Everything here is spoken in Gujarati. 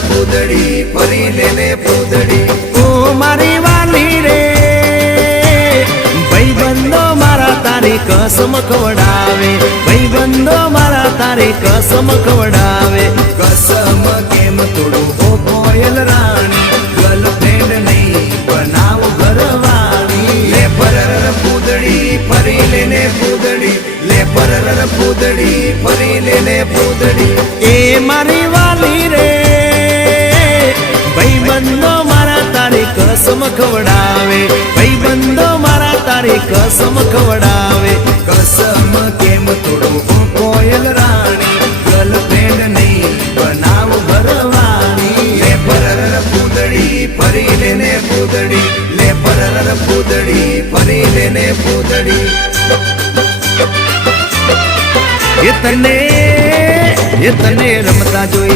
પૂતળી ફરી લેને પૂતળી ઓ મારી વાલી રે ભાઈબંધો મારા તારી કસમ ખવડાવે ભાઈબંધો મારા તારી કસમ ખવડાવે કસમ કેમ તોડું ઓ કોયલ રાણી ગર્લફ્રેન્ડ નહીં બનાવ ઘરવાળી લે પરર પૂતળી ફરી લેને પૂતળી લે પરર પૂતળી ફરી લેને પૂતળી એ મારી વાલી રે ભાઈબંધો મારા તારી કસમ ખવડાવે ભાઈબંધો મારા તારી કસમ ખવડાવે કસમ કેમ તોડું ઓ કોયલ રાણી ગર્લફ્રેન્ડ નહીં બનાવ ઘરવાળી લે પરર પૂતળી ફરી લેને પૂતળી લે પરર પૂતળી ફરી લેને પૂતળી એ તને રમતા જોઈ